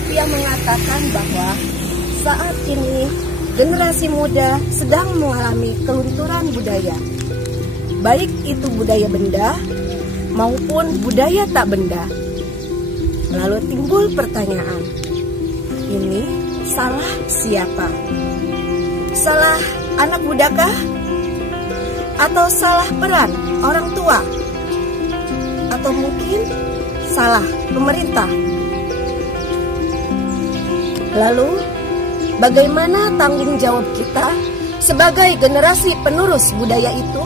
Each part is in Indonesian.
Banyak yang mengatakan bahwa saat ini generasi muda sedang mengalami kelunturan budaya, baik itu budaya benda maupun budaya tak benda. Lalu timbul pertanyaan, ini salah siapa? Salah anak mudakah? Atau salah peran orang tua? Atau mungkin salah pemerintah? Lalu, bagaimana tanggung jawab kita sebagai generasi penerus budaya itu?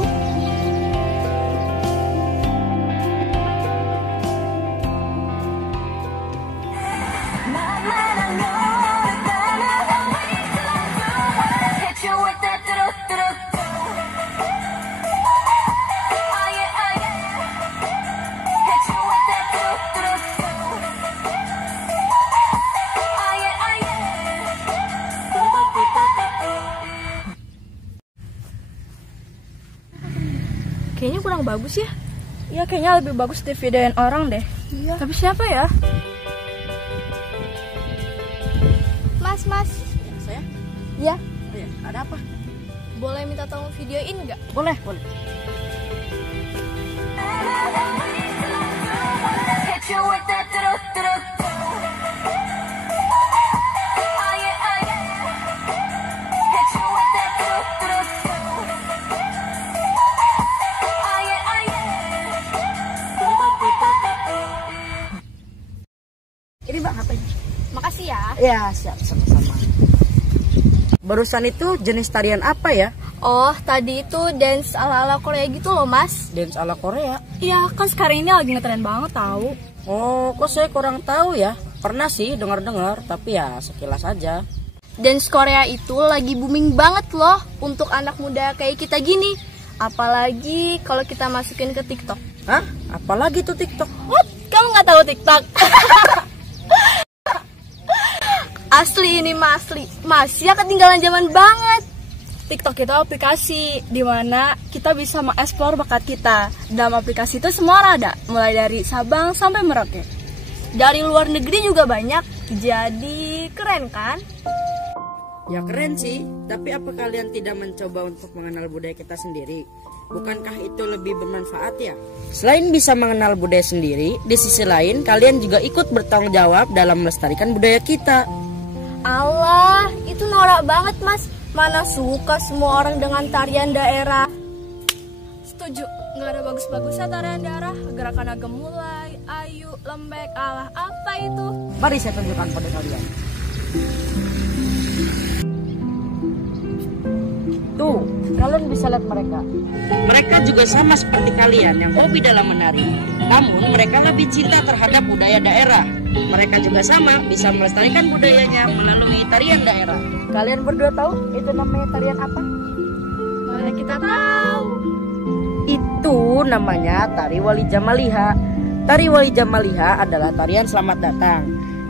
Kayaknya kurang bagus ya. Iya, kayaknya lebih bagus divideoin orang deh. Iya. Tapi siapa ya? Mas. Saya? Iya. Oh ya, ada apa? Boleh minta tolong videoin nggak? Boleh. Ini Bang, HP-nya. Makasih ya. Ya, siap, sama-sama. Barusan itu jenis tarian apa ya? Oh, tadi itu dance ala-ala Korea gitu loh, Mas. Dance ala Korea. Iya, kan sekarang ini lagi ngetren banget tahu. Oh, kok saya kurang tahu ya? Pernah sih dengar-dengar, tapi ya sekilas aja. Dance Korea itu lagi booming banget loh untuk anak muda kayak kita gini. Apalagi kalau kita masukin ke TikTok. Hah? Apalagi tuh TikTok? What? Kamu nggak tahu TikTok? Asli ini mah asli. Masih ya ketinggalan zaman banget. TikTok itu aplikasi di mana kita bisa mengeksplor bakat kita. Dalam aplikasi itu semua ada, mulai dari Sabang sampai Merauke. Dari luar negeri juga banyak. Jadi keren kan? Ya keren sih, tapi apa kalian tidak mencoba untuk mengenal budaya kita sendiri? Bukankah itu lebih bermanfaat ya? Selain bisa mengenal budaya sendiri, di sisi lain kalian juga ikut bertanggung jawab dalam melestarikan budaya kita. Allah, itu norak banget Mas. Mana suka semua orang dengan tarian daerah. Setuju, nggak ada bagus-bagusnya tarian daerah. Gerakan gemulai, ayu, lembek, alah, apa itu? Mari saya tunjukkan pada kalian. Tuh, kalian bisa lihat mereka. Mereka juga sama seperti kalian yang hobi dalam menari. Namun mereka lebih cinta terhadap budaya daerah. Mereka juga sama bisa melestarikan budayanya melalui tarian daerah. Kalian berdua tahu itu namanya tarian apa? Mana kita tahu. Itu namanya Tari Wali Jamaliha. Tari Wali Jamaliha adalah tarian selamat datang.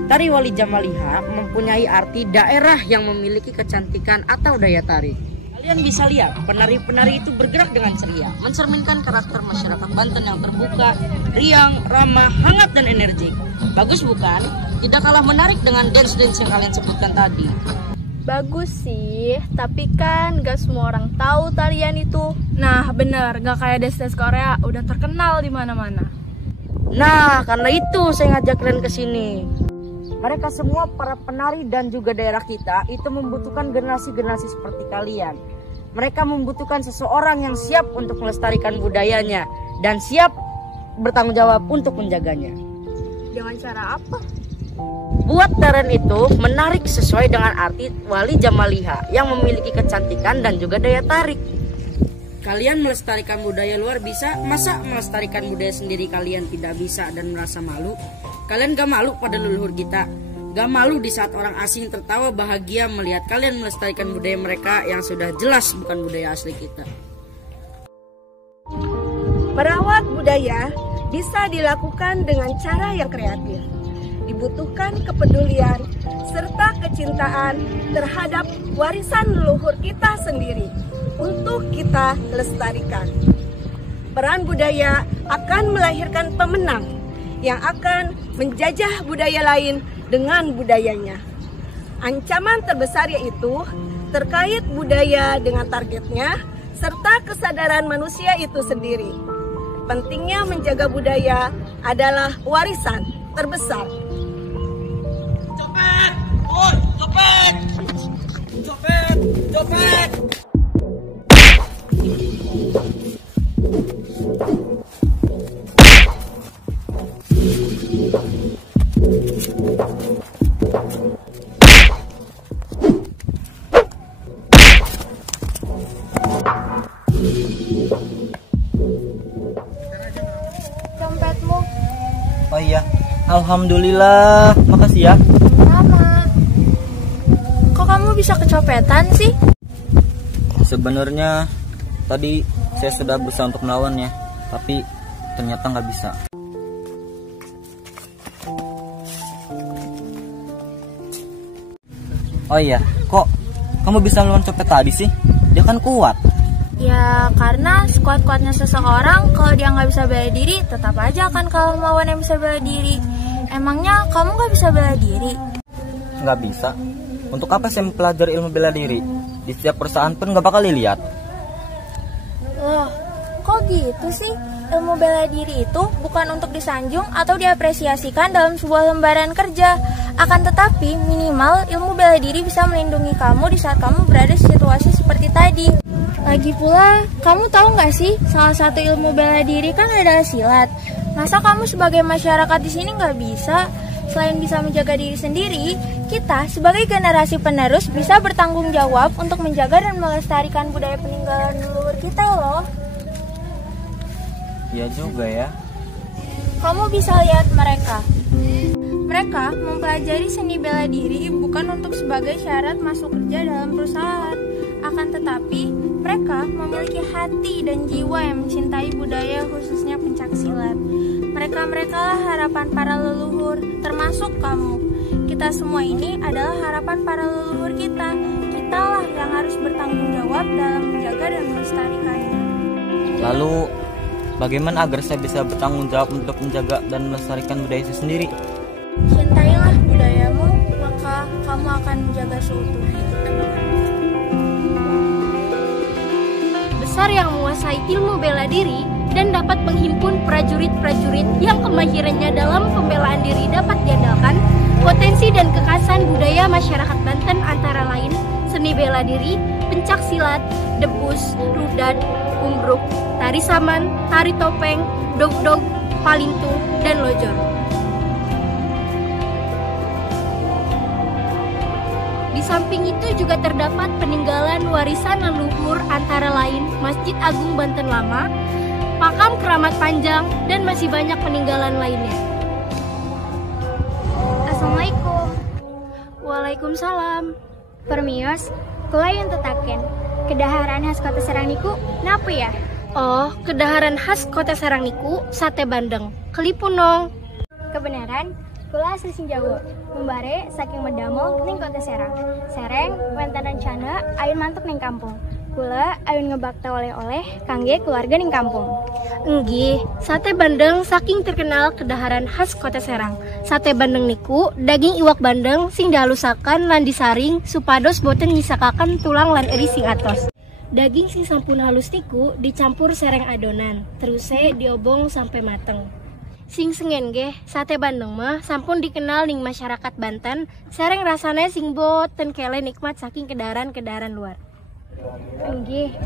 Tari Wali Jamaliha mempunyai arti daerah yang memiliki kecantikan atau daya tarik. Kalian bisa lihat, penari-penari itu bergerak dengan ceria, mencerminkan karakter masyarakat Banten yang terbuka, riang, ramah, hangat, dan energik. Bagus bukan? Tidak kalah menarik dengan dance-dance yang kalian sebutkan tadi. Bagus sih, tapi kan gak semua orang tahu tarian itu. Nah, bener, gak kayak dance Korea, udah terkenal di mana-mana. Nah, karena itu saya ngajak kalian ke sini. Mereka semua para penari dan juga daerah kita itu membutuhkan generasi-generasi seperti kalian. Mereka membutuhkan seseorang yang siap untuk melestarikan budayanya dan siap bertanggung jawab untuk menjaganya. Dengan cara apa? Buat tarian itu menarik sesuai dengan arti Wali Jamaliha yang memiliki kecantikan dan juga daya tarik. Kalian melestarikan budaya luar bisa, masa melestarikan budaya sendiri kalian tidak bisa dan merasa malu? Kalian gak malu pada leluhur kita? Gak malu di saat orang asing tertawa bahagia melihat kalian melestarikan budaya mereka yang sudah jelas bukan budaya asli kita? Merawat budaya bisa dilakukan dengan cara yang kreatif. Dibutuhkan kepedulian serta kecintaan terhadap warisan leluhur kita sendiri untuk kita lestarikan. Peran budaya akan melahirkan pemenang yang akan menjajah budaya lain dengan budayanya. Ancaman terbesar yaitu terkait budaya dengan targetnya, serta kesadaran manusia itu sendiri. Pentingnya menjaga budaya adalah warisan terbesar. Copet! Woi, copet! Copet! Copet! Dompetmu. Oh iya, alhamdulillah, makasih ya. Sama. Kok kamu bisa kecopetan sih? Sebenarnya tadi saya sudah berusaha untuk melawannya, tapi ternyata nggak bisa. Oh iya, kok kamu bisa melawan copet tadi sih? Dia kan kuat. Ya karena sekuat-kuatnya seseorang, kalau dia nggak bisa bela diri, tetap aja akan kalah melawan yang bisa bela diri. Emangnya kamu nggak bisa bela diri? Nggak bisa. Untuk apa saya mempelajari ilmu bela diri? Di setiap perusahaan pun nggak bakal dilihat. Loh, kok gitu sih? Ilmu bela diri itu bukan untuk disanjung atau diapresiasikan dalam sebuah lembaran kerja. Akan tetapi, minimal ilmu bela diri bisa melindungi kamu di saat kamu berada di situasi seperti tadi. Lagi pula, kamu tahu nggak sih, salah satu ilmu bela diri kan adalah silat. Masa kamu sebagai masyarakat di sini nggak bisa? Selain bisa menjaga diri sendiri, kita sebagai generasi penerus bisa bertanggung jawab untuk menjaga dan melestarikan budaya peninggalan leluhur kita loh. Iya juga ya. Kamu bisa lihat mereka. Mereka mempelajari seni bela diri bukan untuk sebagai syarat masuk kerja dalam perusahaan. Akan tetapi, mereka memiliki hati dan jiwa yang mencintai budaya khususnya pencaksilat. Mereka-mereka lah harapan para leluhur, termasuk kamu. Kita semua ini adalah harapan para leluhur kita. Kitalah yang harus bertanggung jawab dalam menjaga dan melestarikannya. Lalu, bagaimana agar saya bisa bertanggung jawab untuk menjaga dan melestarikan budaya itu sendiri? Cintailah budayamu, maka kamu akan menjaga seutuhnya. Besar yang menguasai ilmu bela diri dan dapat menghimpun prajurit-prajurit yang kemahirannya dalam pembelaan diri dapat diandalkan. Potensi dan kekhasan budaya masyarakat Banten antara lain seni bela diri, pencak silat, debus, rudat, umbruk, tari saman, tari topeng, dog-dog, palintu, dan lojor. Di samping itu juga terdapat peninggalan warisan leluhur antara lain Masjid Agung Banten Lama, Makam Keramat Panjang, dan masih banyak peninggalan lainnya. Assalamualaikum. Waalaikumsalam. Permios, kula yang tetaken. Kedaharan khas kota Serang niku napa ya? Oh, kedaharan khas kota Serang niku sate bandeng. Kelipunong. Kebenaran, kula asli sing Jawa. Membare saking Medamel ning kota Serang. Sereng wenten rencana ayun mantuk ning kampung. Kula ayun ngebakta oleh-oleh kangge keluarga ning kampung. Enggih, sate bandeng saking terkenal kedaharan khas kota Serang. Sate bandeng niku daging iwak bandeng sing dihalusaken lan disaring supados boten nyisakaken tulang lan eri sing atos. Daging sing sampun halus niku dicampur sereng adonan, teruse diobong sampai mateng. Sing sengen nggih, sate bandeng mah sampun dikenal ning masyarakat Banten, sereng rasane sing boten kele nikmat saking kedaharan-kedaharan luar. Nggih,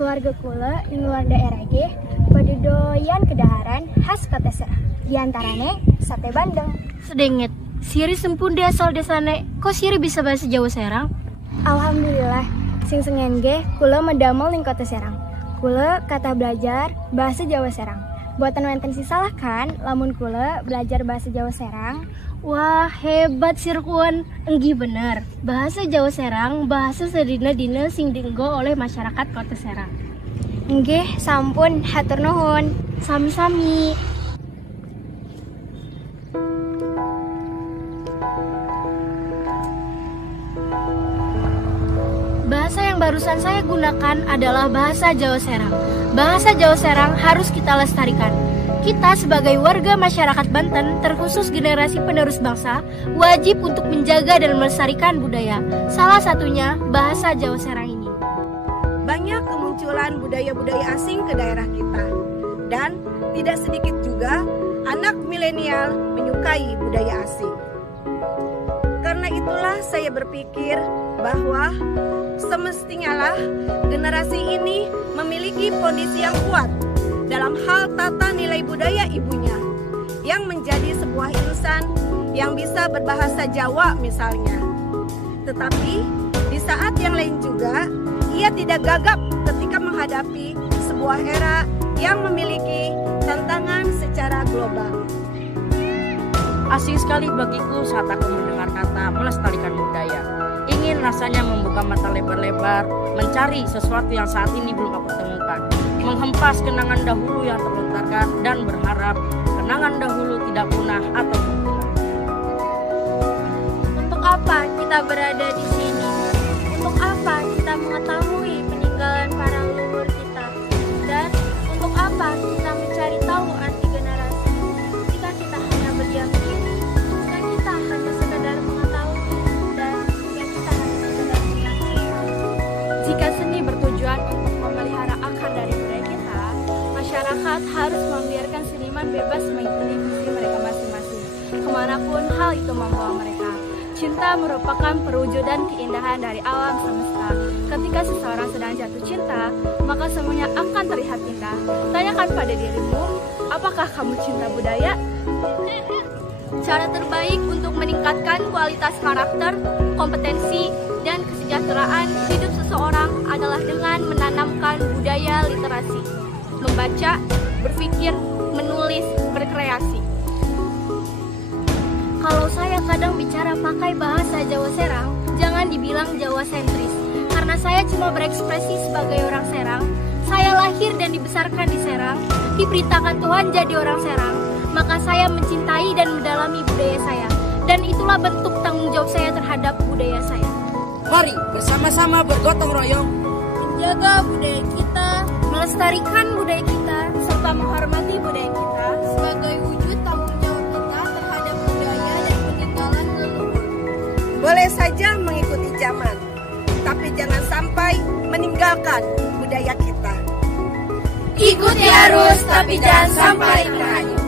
keluarga kula ning luar daerah nggih pada doyan kedaharan khas kota Serang. Di antarane sate bandeng. Sedenget, Siri sempun asal desane, kok Siri bisa bahasa Jawa Serang? Alhamdulillah, sing sengen nggih kula medamel ning kota Serang. Kula kata belajar bahasa Jawa Serang. Buatan wenten si salah kan, lamun kula belajar bahasa Jawa Serang. Wah, hebat Sirkuan. Enggi bener, bahasa Jawa Serang bahasa sedina-dina sing dienggo oleh masyarakat kota Serang. Nggih, sampun hatur nuhun. Sami-sami. Bahasa yang barusan saya gunakan adalah bahasa Jawa Serang. Bahasa Jawa Serang harus kita lestarikan. Kita sebagai warga masyarakat Banten, terkhusus generasi penerus bangsa, wajib untuk menjaga dan melestarikan budaya. Salah satunya bahasa Jawa Serang ini. Banyak kemunculan budaya-budaya asing ke daerah kita. Dan tidak sedikit juga anak milenial menyukai budaya asing. Karena itulah saya berpikir bahwa semestinya lah generasi ini memiliki kondisi yang kuat dalam hal tata nilai budaya ibunya, yang menjadi sebuah insan yang bisa berbahasa Jawa misalnya. Tetapi di saat yang lain juga, ia tidak gagap ketika menghadapi sebuah era yang memiliki tantangan secara global. Asing sekali bagiku saat aku mendengar kata melestarikan budaya. Ingin rasanya membuka mata lebar-lebar, mencari sesuatu yang saat ini belum aku temukan. Menghempas kenangan dahulu yang terlontarkan dan berharap kenangan dahulu tidak punah atau menghilang. Untuk apa kita berada di sini? Untuk apa kita mengetahui peninggalan para leluhur kita? Dan untuk apa kita mencari tahu arti generasi? Jika kita hanya berdiam diri, jika kita hanya sekedar mengetahui, dan jika kita hanya sekedar meyakini. Jika seni bertujuan untuk memelihara akar dari budaya kita, masyarakat harus membiarkan seniman bebas mengikuti visi mereka masing-masing, kemanapun hal itu membawa mereka. Cinta merupakan perwujudan keindahan dari alam semesta. Ketika seseorang sedang jatuh cinta, maka semuanya akan terlihat indah. Tanyakan pada dirimu, apakah kamu cinta budaya? Cara terbaik untuk meningkatkan kualitas karakter, kompetensi, dan kesejahteraan hidup seseorang adalah dengan menanamkan budaya literasi, membaca, berpikir, menulis, berkreasi. Kalau saya kadang bicara pakai bahasa Jawa Serang, jangan dibilang Jawa sentris. Karena saya cuma berekspresi sebagai orang Serang. Saya lahir dan dibesarkan di Serang, diperintahkan Tuhan jadi orang Serang. Maka saya mencintai dan mendalami budaya saya. Dan itulah bentuk tanggung jawab saya terhadap budaya saya. Mari bersama-sama bergotong royong Menjaga budaya kita, Melestarikan budaya kita, serta menghormati budaya kita sebagai wujud tanggung jawab kita terhadap budaya dan peninggalan leluhur. Boleh saja mengikuti zaman, tapi jangan sampai meninggalkan budaya kita. Ikuti arus, tapi jangan sampai terhanyut.